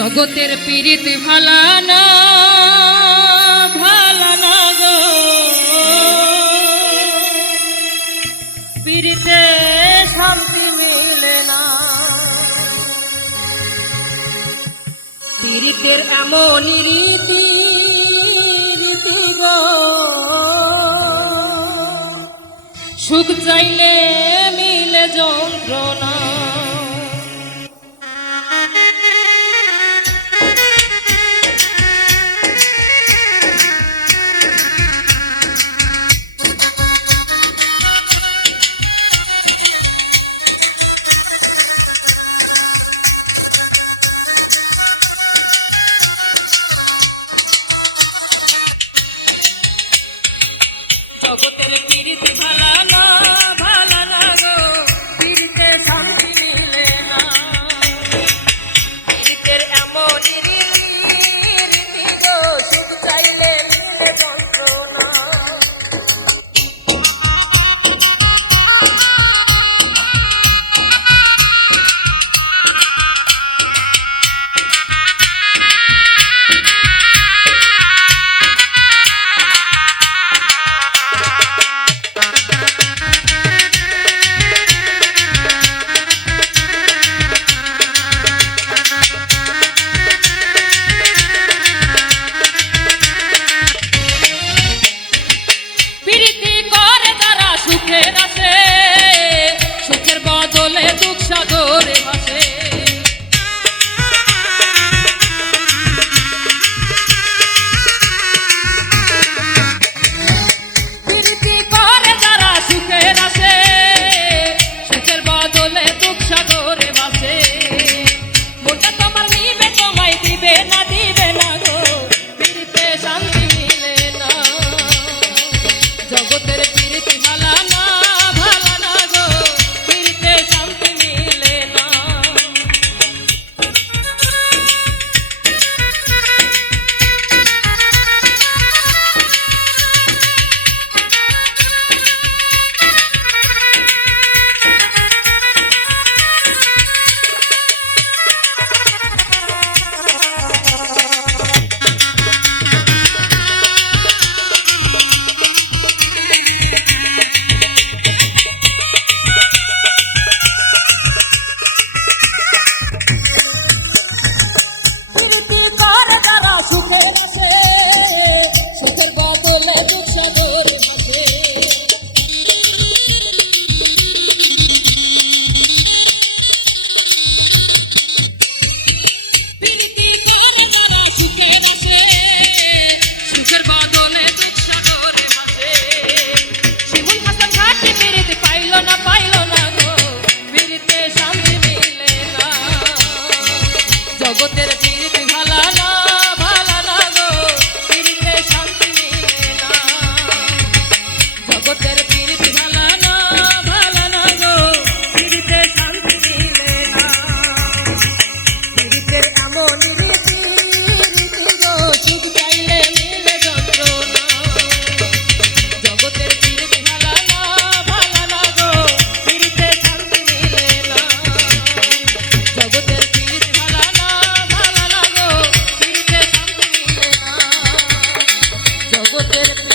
জগতের পীড়িত ভালানা ভালানা ভালা গো। পীড়িতে শান্তি মিলে না। পীড়িতের এমন রীতি রীতি গো। সুখ চাইলে মিলে যন্ত্রণা। জগতের পীড়িত ভালানো সুখের تركت